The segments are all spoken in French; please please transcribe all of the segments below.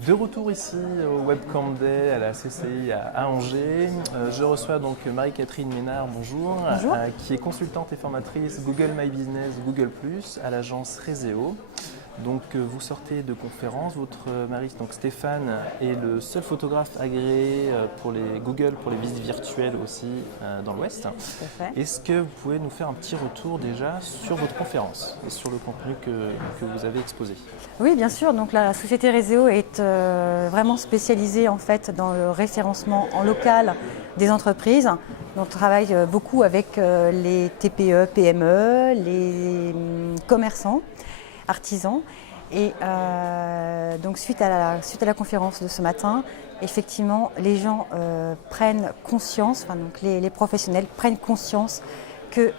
De retour ici au Webcam Day à la CCI à Angers, je reçois donc Marie-Catherine Ménard, bonjour, Bonjour. qui est consultante et formatrice Google My Business, Google+, à l'agence Reseo. Donc vous sortez de conférence, votre mari donc Stéphane est le seul photographe agréé pour les Google, pour les visites virtuelles aussi dans l'Ouest. Tout à fait. Est-ce que vous pouvez nous faire un petit retour déjà sur votre conférence et sur le contenu que vous avez exposé? Oui, bien sûr. Donc la société Reseo est vraiment spécialisée en fait dans le référencement en local des entreprises. On travaille beaucoup avec les TPE, PME, les commerçants, artisans. Et donc suite à la conférence de ce matin, effectivement, les gens prennent conscience, enfin, donc les professionnels prennent conscience que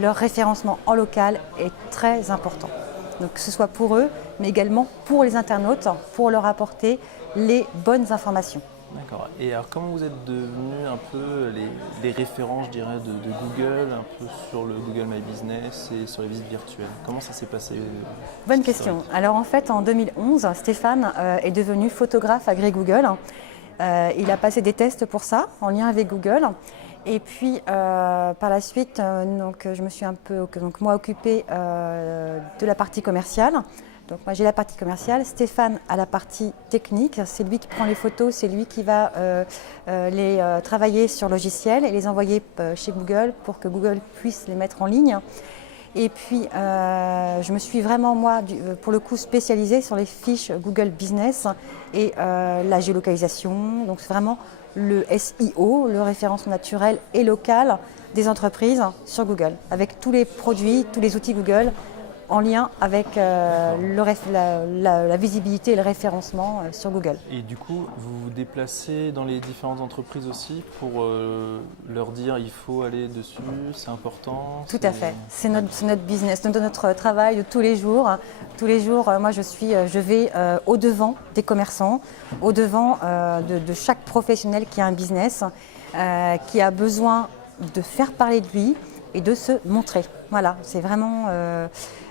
leur référencement en local est très important. Donc que ce soit pour eux, mais également pour les internautes, pour leur apporter les bonnes informations. D'accord. Et alors comment vous êtes devenus un peu les référents, je dirais, de Google, un peu sur le Google My Business et sur les visites virtuelles? Comment ça s'est passé? Bonne question. Alors en fait, en 2011, Stéphane est devenu photographe agréé Google. Il a passé des tests pour ça, en lien avec Google. Et puis par la suite, donc, je me suis un peu occupée de la partie commerciale. Donc moi j'ai la partie commerciale, Stéphane a la partie technique, c'est lui qui prend les photos, c'est lui qui va les travailler sur logiciel et les envoyer chez Google pour que Google puisse les mettre en ligne. Et puis je me suis vraiment moi pour le coup spécialisée sur les fiches Google Business et la géolocalisation, donc c'est vraiment le SEO, le référencement naturel et local des entreprises sur Google, avec tous les produits, tous les outils Google en lien avec la visibilité et le référencement sur Google. Et du coup, vous vous déplacez dans les différentes entreprises aussi pour leur dire il faut aller dessus, c'est important? Tout à fait, c'est notre business, notre travail de tous les jours. Tous les jours, moi je vais au-devant des commerçants, au-devant de chaque professionnel qui a un business, qui a besoin de faire parler de lui et de se montrer. Voilà, c'est vraiment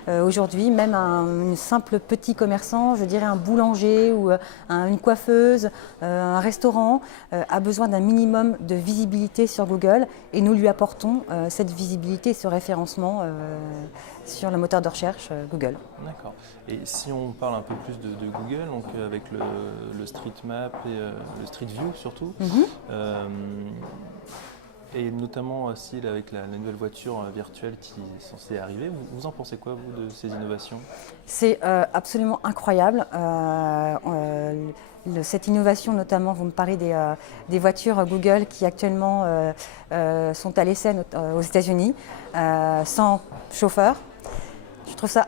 aujourd'hui, même un simple petit commerçant, je dirais un boulanger ou une coiffeuse, un restaurant, a besoin d'un minimum de visibilité sur Google et nous lui apportons cette visibilité, ce référencement sur le moteur de recherche Google. D'accord. Et si on parle un peu plus de Google, donc avec le Street Map et le Street View surtout, et notamment aussi avec la nouvelle voiture virtuelle qui est censée arriver, vous en pensez quoi, vous, de ces innovations? C'est absolument incroyable. Cette innovation, notamment, vous me parlez des voitures Google qui actuellement sont à l'essai aux États-Unis, sans chauffeur. Je trouve ça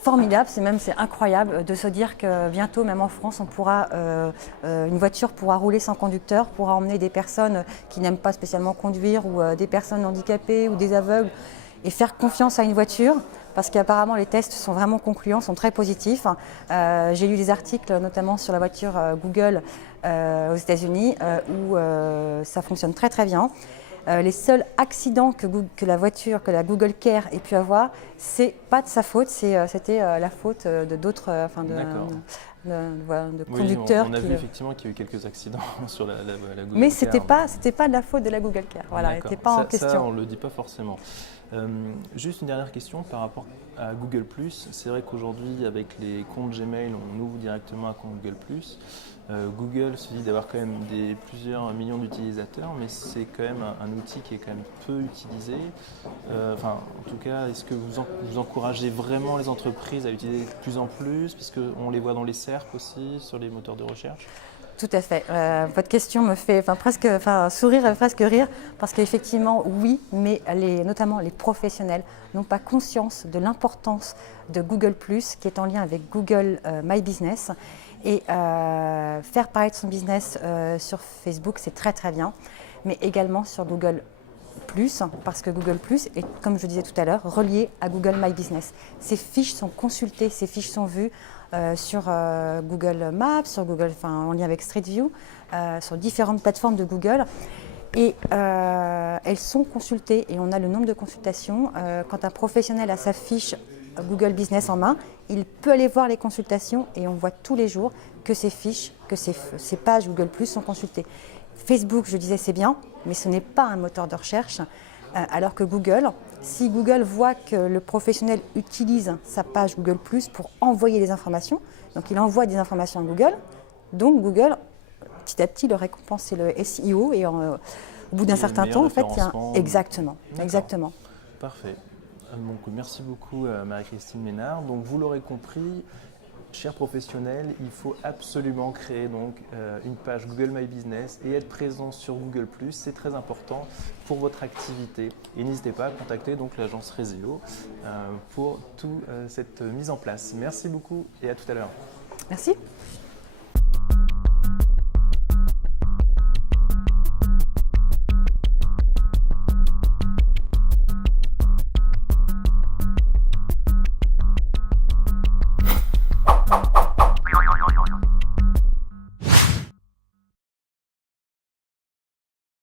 formidable, c'est incroyable de se dire que bientôt, même en France, une voiture pourra rouler sans conducteur, pourra emmener des personnes qui n'aiment pas spécialement conduire ou des personnes handicapées ou des aveugles et faire confiance à une voiture parce qu'apparemment les tests sont vraiment concluants, sont très positifs. J'ai lu des articles notamment sur la voiture Google aux États-Unis où ça fonctionne très très bien. Les seuls accidents que la Google Care ait pu avoir, c'est pas de sa faute, c'était la faute de d'autres, de conducteurs. Oui, on a vu effectivement qu'il y a eu quelques accidents sur la Google Mais Care. c'était pas de la faute de la Google Care. Voilà, elle n'était pas en question. Ça, on ne le dit pas forcément. Juste une dernière question par rapport à Google+. C'est vrai qu'aujourd'hui, avec les comptes Gmail, on ouvre directement un compte Google+. Google se dit d'avoir quand même plusieurs millions d'utilisateurs, mais c'est quand même un outil qui est quand même peu utilisé. En tout cas, est-ce que vous encouragez vraiment les entreprises à l'utiliser de plus en plus, puisqu'on les voit dans les SERP aussi, sur les moteurs de recherche? Tout à fait. Votre question me fait presque sourire et presque rire parce qu'effectivement, oui, mais notamment les professionnels n'ont pas conscience de l'importance de Google+, qui est en lien avec Google My Business. Et faire paraître son business sur Facebook, c'est très très bien, mais également sur Google+, parce que Google+, est, comme je disais tout à l'heure, relié à Google My Business. Ces fiches sont consultées, ces fiches sont vues sur Google Maps, en lien avec Street View, sur différentes plateformes de Google. Et elles sont consultées et on a le nombre de consultations. Quand un professionnel a sa fiche Google Business en main, il peut aller voir les consultations et on voit tous les jours que ces fiches, que ces pages Google Plus sont consultées. Facebook, je disais, c'est bien, mais ce n'est pas un moteur de recherche, alors que Google, si Google voit que le professionnel utilise sa page Google Plus pour envoyer des informations, donc il envoie des informations à Google, donc Google, petit à petit, le récompense, c'est le SEO et au bout d'un certain temps, en fait, il y a exactement. Parfait. Donc, merci beaucoup Marie-Christine Ménard. Donc vous l'aurez compris, chers professionnels, il faut absolument créer donc une page Google My Business et être présent sur Google+. C'est très important pour votre activité. Et n'hésitez pas à contacter donc l'agence Reseo pour toute cette mise en place. Merci beaucoup et à tout à l'heure. Merci.